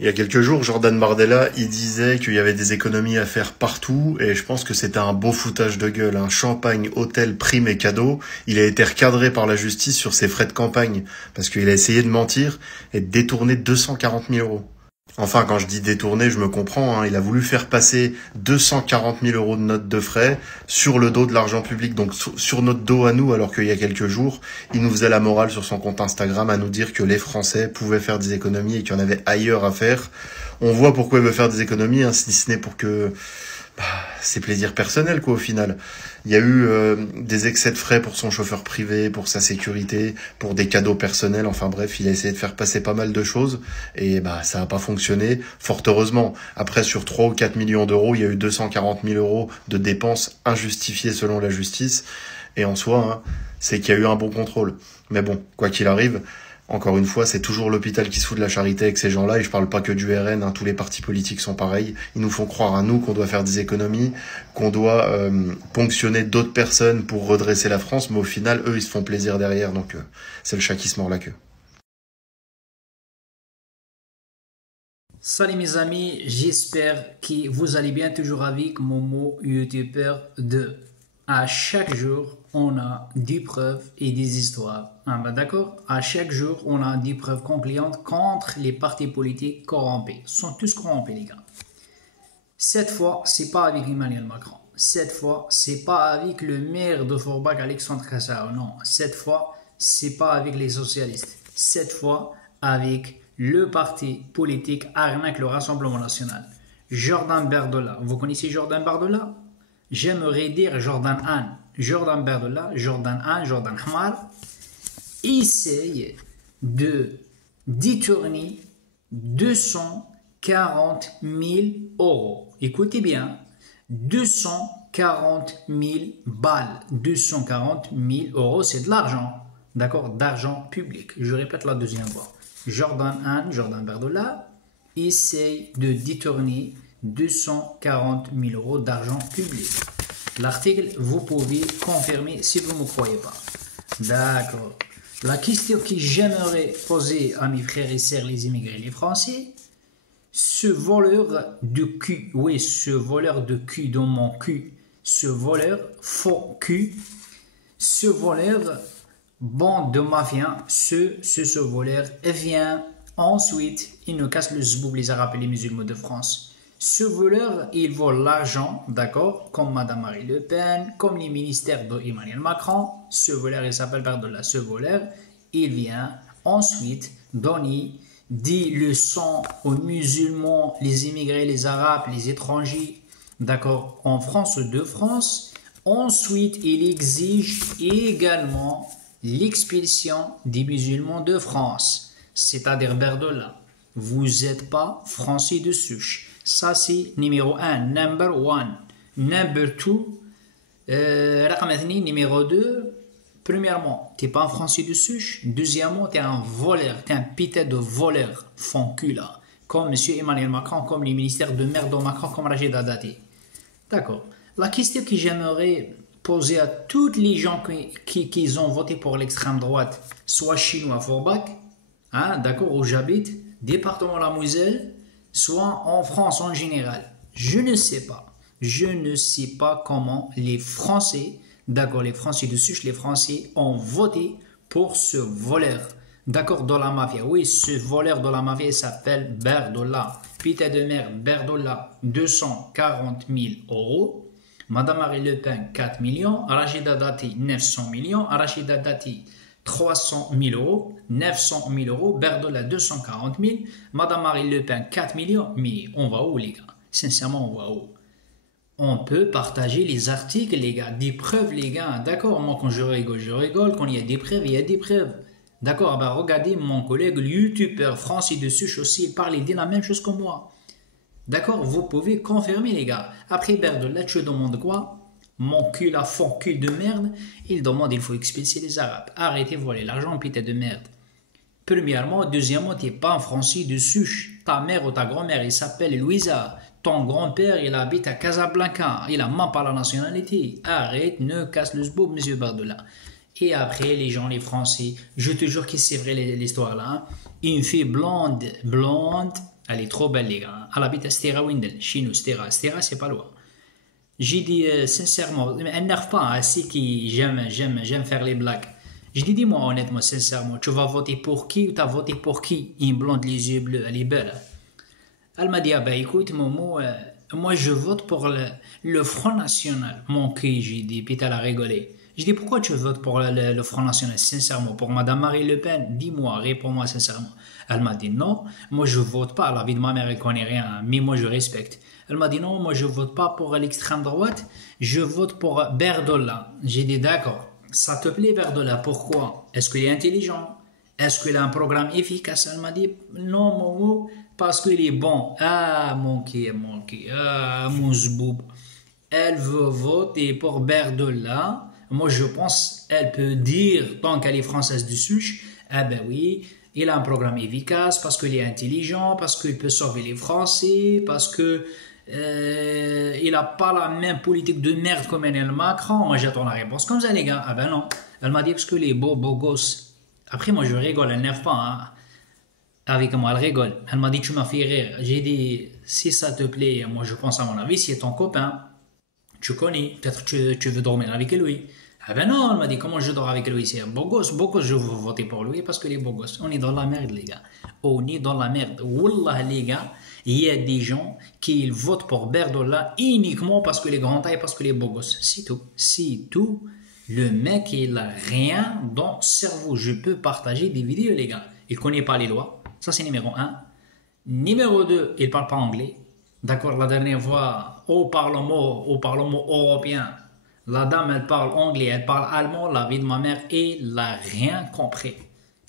Il y a quelques jours, Jordan Bardella, il disait qu'il y avait des économies à faire partout et je pense que c'était un beau foutage de gueule. Un champagne, hôtel, primes et cadeaux. Il a été recadré par la justice sur ses frais de campagne parce qu'il a essayé de mentir et de détourner 240 000 euros. Enfin, quand je dis détourner, je me comprends, hein, il a voulu faire passer 240 000 euros de notes de frais sur le dos de l'argent public, donc sur notre dos à nous, alors qu'il y a quelques jours, il nous faisait la morale sur son compte Instagram à nous dire que les Français pouvaient faire des économies et qu'il y en avait ailleurs à faire. On voit pourquoi il veut faire des économies, hein, si ce n'est pour que c'est plaisir personnel, quoi, au final. Il y a eu des excès de frais pour son chauffeur privé, pour sa sécurité, pour des cadeaux personnels. Enfin bref, il a essayé de faire passer pas mal de choses et ça n'a pas fonctionné, fort heureusement. Après, sur 3 ou 4 millions d'euros, il y a eu 240 000 euros de dépenses injustifiées selon la justice. Et en soi, hein, c'est qu'il y a eu un bon contrôle. Mais bon, quoi qu'il arrive, encore une fois, c'est toujours l'hôpital qui se fout de la charité avec ces gens-là, et je parle pas que du RN, hein, tous les partis politiques sont pareils. Ils nous font croire à nous qu'on doit faire des économies, qu'on doit ponctionner d'autres personnes pour redresser la France, mais au final, eux, ils se font plaisir derrière, donc c'est le chat qui se mord la queue. Salut mes amis, j'espère que vous allez bien toujours avec Momo, youtubeur de à chaque jour, on a des preuves et des histoires. Ah ben d'accord. À chaque jour, on a des preuves concluantes contre les partis politiques corrompus. Ils sont tous corrompus, les gars. Cette fois, c'est pas avec Emmanuel Macron. Cette fois, c'est pas avec le maire de Forbach, Alexandre Kassar. Non, cette fois, c'est pas avec les socialistes. Cette fois, avec le parti politique arnaque le Rassemblement National. Jordan Bardella. Vous connaissez Jordan Bardella? J'aimerais dire Jordan Anne. Jordan Bardella, Jordan Anne, Jordan Hamar essaye de détourner 240 000 euros. Écoutez bien, 240 000 balles. 240 000 euros, c'est de l'argent. D'accord? D'argent public. Je répète la deuxième fois. Jordan Anne, Jordan Bardella essaye de détourner 240 000 euros d'argent public. L'article, vous pouvez confirmer si vous ne me croyez pas. D'accord. La question que j'aimerais poser à mes frères et sœurs, les immigrés, les Français, ce voleur de cul, oui, ce voleur de cul dans mon cul, ce voleur faux cul, ce voleur bande de mafias, ce voleur vient ensuite, il nous casse le zboub, les Arabes et les musulmans de France. Ce voleur, il vole l'argent, d'accord, comme Madame Marie Le Pen, comme les ministères d'Emmanuel Macron. Ce voleur, il s'appelle Bardella. Ce voleur, il vient ensuite donner des leçons aux musulmans, les immigrés, les Arabes, les étrangers, d'accord, en France de France. Ensuite, il exige également l'expulsion des musulmans de France, c'est-à-dire Bardella. Vous n'êtes pas français de souche. Ça, c'est numéro 1, number 1. Number 2, numéro 2. Premièrement, tu n'es pas un français de souche. Deuxièmement, tu es un voleur. Tu es un putain de voleur, fond cul là. Comme M. Emmanuel Macron, comme les ministères de merde de Macron, comme Rachida Dati. D'accord. La question que j'aimerais poser à tous les gens qui ont voté pour l'extrême droite, soit chez nous à Forbach, hein, d'accord, où j'habite, département la Moselle, soit en France en général. Je ne sais pas. Je ne sais pas comment les Français, d'accord, les Français de souche, les Français ont voté pour ce voleur, d'accord, de la mafia. Oui, ce voleur de la mafia s'appelle Bardella. Putain de merde, Bardella, 240 000 euros. Madame Marie Le Pen, 4 millions. Rachida Dati, 900 millions. Rachida Dati, 300 000 euros, 900 000 euros, Bardella 240 000, Madame Marie Le Pen 4 millions, mais on va où les gars? Sincèrement, on va où? On peut partager les articles les gars, des preuves les gars, d'accord? Moi quand je rigole, quand il y a des preuves, il y a des preuves. D'accord, bah regardez mon collègue, le youtubeur français de souche aussi, il parlait de la même chose que moi. D'accord, vous pouvez confirmer les gars. Après Bardella, tu demandes quoi? Mon cul, la fond cul de merde, il demande, il faut expulser les Arabes. Arrêtez de voler l'argent, putain de merde. Premièrement, deuxièmement, tu n'es pas un Français de souche. Ta mère ou ta grand-mère, il s'appelle Louisa. Ton grand-père, il habite à Casablanca. Il a même pas la nationalité. Arrête, ne casse le zboub, monsieur Bardella. Et après, les gens, les Français, je te jure que c'est vrai l'histoire là. Hein. Une fille blonde, Elle est trop belle, les gars. Elle habite à Stera Windel, chez nous, Stera. Stera, c'est pas loin. J'ai dit sincèrement, elle n'arrive pas à ceux qui j'aime faire les blagues. Je dis, dis-moi honnêtement, sincèrement, tu vas voter pour qui ou tu as voté pour qui? Une blonde, les yeux bleus, elle est belle. Elle m'a dit, ah ben écoute, Momo, moi je vote pour le Front National. Mon cul, j'ai dit, puis elle a rigolé. Je dis, pourquoi tu votes pour le Front National, sincèrement, pour Madame Marie Le Pen? Dis-moi, réponds-moi sincèrement. Elle m'a dit, non, moi je vote pas. La vie de ma mère, elle connaît rien, mais moi je respecte. Elle m'a dit, non, moi je vote pas pour l'extrême droite, je vote pour Berdolla. J'ai dit, d'accord. Ça te plaît, Berdolla, pourquoi? Est-ce qu'il est intelligent? Est-ce qu'il a un programme efficace? Elle m'a dit, non, Momo, parce qu'il est bon. Ah, mon mon zboub. Elle veut voter pour Berdolla. Moi, je pense, elle peut dire, tant qu'elle est française du Suche, ah ben oui, il a un programme efficace, parce qu'il est intelligent, parce qu'il peut sauver les Français, parce que il n'a pas la même politique de merde comme Emmanuel Macron. Moi j'attends la réponse comme ça, les gars. Ah ben non. Elle m'a dit parce que les beaux gosses. Après moi je rigole, elle n'erve pas hein. Avec moi elle rigole. Elle m'a dit tu m'as fait rire. J'ai dit si ça te plaît, moi je pense à mon avis, si c'est ton copain, tu connais, peut-être tu veux dormir avec lui. Ah ben non, elle m'a dit comment je dors avec lui, c'est un beau gosse, je veux voter pour lui parce que les beaux gosses. On est dans la merde, les gars. On est dans la merde. Wallah, les gars, il y a des gens qui votent pour Berdolla uniquement parce que les grands tailles, parce que les beaux gosses. C'est tout. C'est tout. Le mec, il a rien dans le cerveau. Je peux partager des vidéos, les gars. Il connaît pas les lois. Ça, c'est numéro 1. Numéro 2, il parle pas anglais. D'accord, la dernière fois, au Parlement européen, la dame, elle parle anglais, elle parle allemand, la vie de ma mère, et elle n'a rien compris.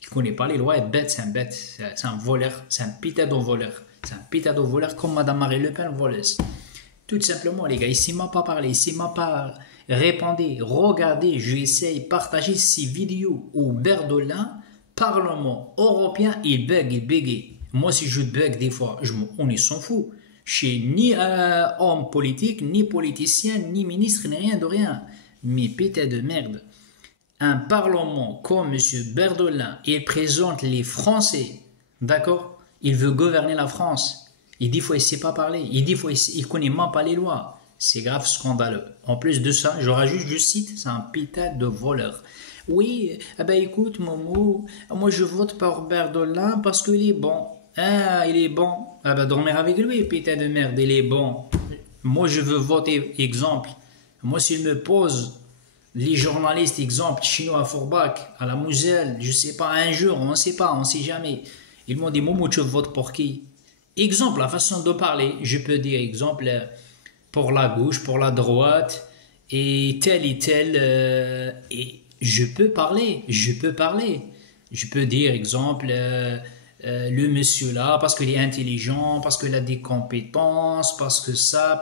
Il ne connaît pas les lois, elle est bête, c'est un voleur, c'est un putain de voleur. C'est un putain de voleur comme Madame Marie Le Pen voleuse. Tout simplement, les gars, il ne sait même pas parler, il ne sait même pas répondre. Regardez, j'essaye de partager ces vidéos au Berdolla, Parlement européen, il bug. Moi, si je bug des fois, on s'en fout. Je suis ni homme politique, ni politicien, ni ministre, ni rien de rien. Mais putain de merde. Un parlement comme M. Berdolla, il présente les Français, d'accord? Il veut gouverner la France. Il dit qu'il ne sait pas parler. Il dit qu'il ne connaît même pas les lois. C'est grave scandaleux. En plus de ça, je rajoute, je cite, c'est un putain de voleur. Oui, eh ben écoute, Momo, moi je vote pour Berdolla parce qu'il est bon. Ah, il est bon. Ah ben dormir avec lui, putain de merde, il est bon. Moi je veux voter, exemple. Moi s'il me pose les journalistes, exemple, chinois à Forbach, à la Moselle, je sais pas, un jour, on sait pas, on sait jamais. Ils m'ont dit, Momo, tu votes pour qui? Exemple, la façon de parler, je peux dire, exemple, pour la gauche, pour la droite, et tel, et je peux parler. Je peux dire, exemple, le monsieur là, parce qu'il est intelligent, parce qu'il a des compétences, parce que ça,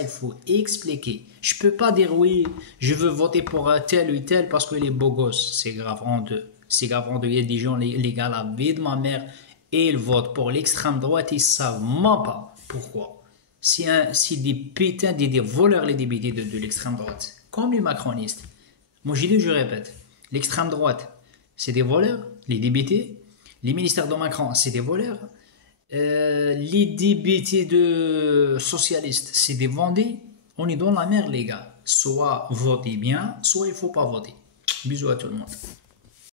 il faut expliquer. Je peux pas dire oui, je veux voter pour tel ou tel parce qu'il est beau gosse. C'est grave en deux. Il y a des gens, les gars, la vie de ma mère, ils votent pour l'extrême droite, ils savent même pas pourquoi. C'est des putains, des voleurs, les députés de l'extrême droite. Comme les macronistes. Moi, je répète, l'extrême droite, c'est des voleurs, les députés. Les ministères de Macron, c'est des voleurs. Les députés de socialistes, c'est des vendés. On est dans la merde, les gars. Soit votez bien, soit il ne faut pas voter. Bisous à tout le monde.